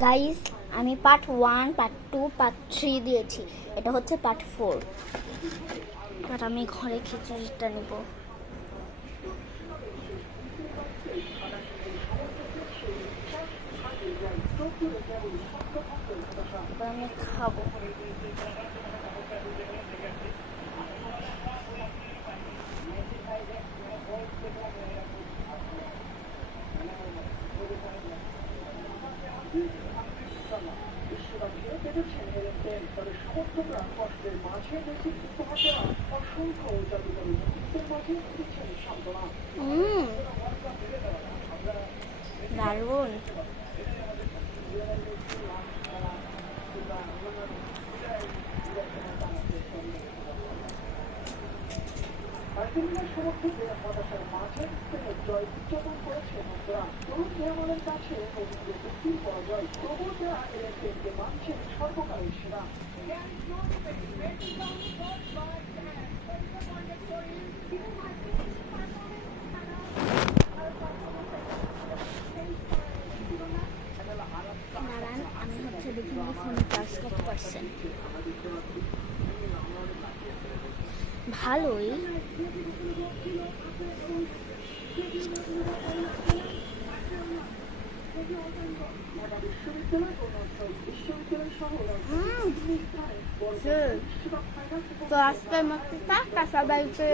Guys, আমি part 1, part 2, part 3 দিয়েছি। এটা হচ্ছে পার্ট 4। বাট আমি ঘরে খিচুড়িটা নিব। আমি খাবো। দারুণ। আর্জেন্টিনার সমর্থকদের হতাশার মাঝে স্পেনের জয় উদযাপন করেছে বন্ধুরা। তরুণ নিয়মনের কাছে নতুনদের দুঃখীর পরাজয়, তবুও তারা স্পেনকে মানছেন সর্বকালের সেরা। দাঁড়ান, আমি হচ্ছে দেখি ফোনে চার্জ কত পারছেন। ভালোই। তো আজকের মতো সবাইকে